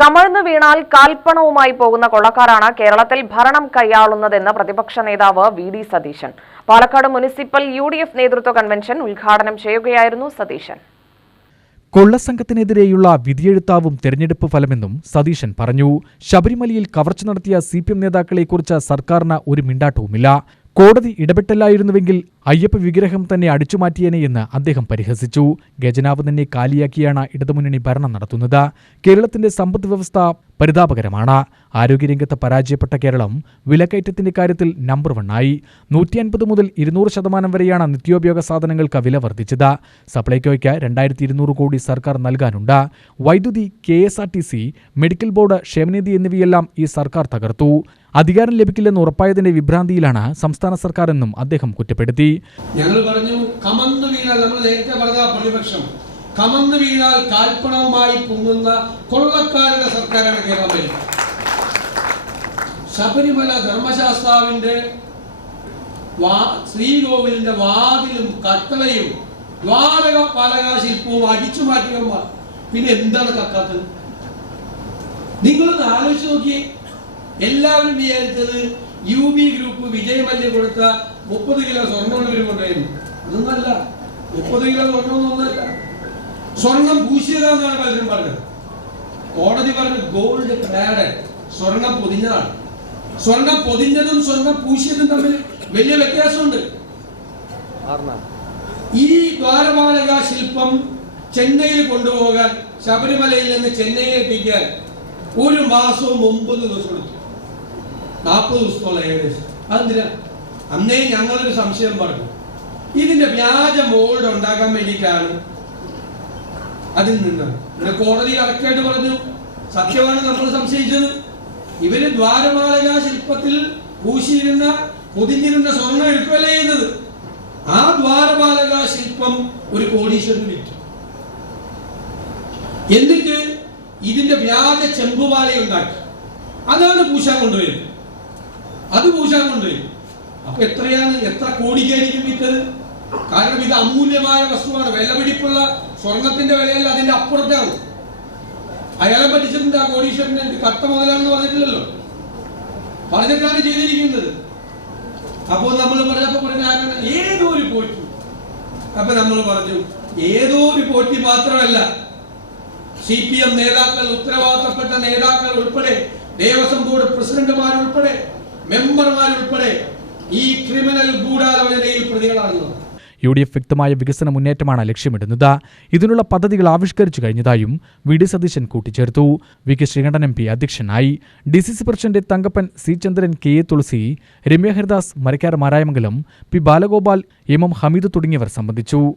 കമഴ്ന്നു വീണാൽ കാൽപ്പണവുമായി പോകുന്ന കൊള്ളക്കാരാണ് കേരളത്തിൽ ഭരണം കൈയാളുന്നതെന്ന് പ്രതിപക്ഷ നേതാവ് V D Satheesan. Palakkad municipal U D F നേതൃത്വ കൺവെൻഷൻ ഉദ്ഘാടനം ചെയ്യുകയായിരുന്നു സതീശൻ. കൊള്ളസംഘത്തിനെതിരെയുള്ള വിധിയെഴുത്താവും തെരഞ്ഞെടുപ്പ് ഫലമെന്നും സതീശൻ പറഞ്ഞു. ശബരിമലയിൽ കവർച്ച നടത്തിയ സി പി എം നേതാക്കളെക്കുറിച്ച് സർക്കാരിന് ഒരു മിണ്ടാട്ടവുമില്ല. കോടതി ഇടപെട്ടല്ലായിരുന്നുവെങ്കിൽ അയ്യപ്പ വിഗ്രഹം തന്നെ അടിച്ചുമാറ്റിയേനെ എന്ന് അദ്ദേഹം പരിഹസിച്ചു. ഗജനാവ് തന്നെ കാലിയാക്കിയാണ് ഇടതുമുന്നണി ഭരണം നടത്തുന്നത്. കേരളത്തിന്റെ സമ്പദ് വ്യവസ്ഥ പരിതാപകരമാണ്. ആരോഗ്യരംഗത്ത് പരാജയപ്പെട്ട കേരളം വിലക്കയറ്റത്തിന്റെ കാര്യത്തിൽ നമ്പർ വണ്ണായി നൂറ്റി അൻപത് മുതൽ ഇരുന്നൂറ് ശതമാനം വരെയാണ് നിത്യോപയോഗ സാധനങ്ങൾക്ക് വില വർദ്ധിച്ചത്. സപ്ലൈകോയ്ക്ക് രണ്ടായിരത്തി ഇരുന്നൂറ് കോടി സർക്കാർ നൽകാനുണ്ട്. വൈദ്യുതി K S R T C medical board ക്ഷേമനിധി എന്നിവയെല്ലാം ഈ സർക്കാർ തകർത്തു. അധികാരം ലഭിക്കില്ലെന്ന് ഉറപ്പായതിന്റെ വിഭ്രാന്തിയിലാണ് സംസ്ഥാന സർക്കാർ എന്നും അദ്ദേഹം കുറ്റപ്പെടുത്തി. ഞങ്ങൾ പറഞ്ഞു കമന്നു വീണാൽ നമ്മൾ നേരത്തെ പറഞ്ഞ പ്രതിപക്ഷം കമന്നു വീണാൽ കാൽപ്പണവുമായി പൊങ്ങുന്ന കൊള്ളക്കാരുടെ സർക്കാരാണ് കേരളം ശബരിമല ധർമ്മശാസ്താവിന്റെ ശ്രീകോവിലിന്റെ വാതിലും കത്തളയും ദ്വാരക പാലക ശില്പവും അടിച്ചു മാറ്റിയവന്മാർ. പിന്നെ എന്താണ് കക്കാത്തത് നിങ്ങളൊന്ന് ആലോചിച്ച് നോക്കിയേ. എല്ലാവരും വിചാരിച്ചത് യു ബി ഗ്രൂപ്പ് വിജയമല്യ കൊടുത്ത മുപ്പത് കിലോ സ്വർണം ഇവർ കൊണ്ടായിരുന്നു അതൊന്നല്ല. മുപ്പത് കിലോ സ്വർണമൊന്നല്ല സ്വർണം പൂശിയതാണെന്നാണ് പലരും പറഞ്ഞത്. കോടതി പറഞ്ഞു ഗോൾഡ് ക്ലാഡ് സ്വർണം പൊതിഞ്ഞതാണ്. സ്വർണം പൊതിഞ്ഞതും സ്വർണം പൂശിയതും തമ്മിൽ വലിയ വ്യത്യാസമുണ്ട്. ഈ ദ്വാരപാലക ശില്പം ചെന്നൈയിൽ കൊണ്ടുപോകാൻ ശബരിമലയിൽ നിന്ന് ചെന്നൈയിൽ എത്തിക്കാൻ ഒരു മാസവും ഒമ്പത് ദിവസം എടുത്തു. നാൽപ്പത് ദിവസത്തോളം ഏകദേശം. അതെന്തിനാ? അന്നേ ഞങ്ങളൊരു സംശയം പറഞ്ഞു. ഇതിന്റെ വ്യാജ മോൾഡ് ഉണ്ടാക്കാൻ വേണ്ടിയിട്ടാണ് അതിൽ നിന്ന് കോടതി കറക്റ്റായിട്ട് പറഞ്ഞു. സത്യമാണ് നമ്മൾ സംശയിച്ചത്. ഇവർ ദ്വാരപാലക ശില്പത്തിൽ പൂശിയിരുന്ന പൊതിഞ്ഞിരുന്ന സ്വർണം എടുക്കുകയല്ല ചെയ്യുന്നത് ആ ദ്വാരപാലക ശില്പം ഒരു കോടീശ്വരൻ വിറ്റു. എന്നിട്ട് ഇതിന്റെ വ്യാജ ചെമ്പുപാല ഉണ്ടാക്കി. അതാണ് പൂശാൻ കൊണ്ടുവരുന്നത് അത് പൂശാൻ കൊണ്ടുവരും അപ്പൊ എത്രയാണ് എത്ര കോടിക്കായിരിക്കും വിറ്റത്? കാരണം ഇത് അമൂല്യമായ വസ്തുവാണ്. വിലപിടിപ്പുള്ള സ്വർണത്തിന്റെ വിലയല്ല അതിന്റെ അപ്പുറത്താണ്. അയാളെ പറ്റിച്ചിട്ടുണ്ട് ആ കോടീശ്വരനെ കത്ത മുതലാണെന്ന് പറഞ്ഞിട്ടില്ലല്ലോ. പറഞ്ഞിട്ടാണ് ചെയ്തിരിക്കുന്നത്. അപ്പോൾ നമ്മൾ പറഞ്ഞപ്പോ പറഞ്ഞ ഏതോ ഒരു പോറ്റി. അപ്പൊ നമ്മൾ പറഞ്ഞു ഏതോ ഒരു പോറ്റി മാത്രമല്ല സി പി എം നേതാക്കൾ ഉത്തരവാദിത്തപ്പെട്ട നേതാക്കൾ ഉൾപ്പെടെ ദേവസ്വം ബോർഡ് പ്രസിഡന്റുമാരുൾപ്പെടെ മെമ്പർമാരുൾപ്പെടെ ഈ ക്രിമിനൽ ഗൂഢാലോചനയിൽ പ്രതികളാണെന്ന് യു ഡി എഫ് വ്യക്തമായ വികസന മുന്നേറ്റമാണ് ലക്ഷ്യമിടുന്നത്. ഇതിനുള്ള പദ്ധതികൾ ആവിഷ്കരിച്ചു കഴിഞ്ഞതായും വി ഡി സതീശൻ കൂട്ടിച്ചേർത്തു. V K Sreekandan M P അധ്യക്ഷനായി. D C C president Thankappan C Chandran K A Thulasi Ramya Haridas Marakkar Marayamangalam P Balagopal M M Hameed തുടങ്ങിയവർ സംബന്ധിച്ചു.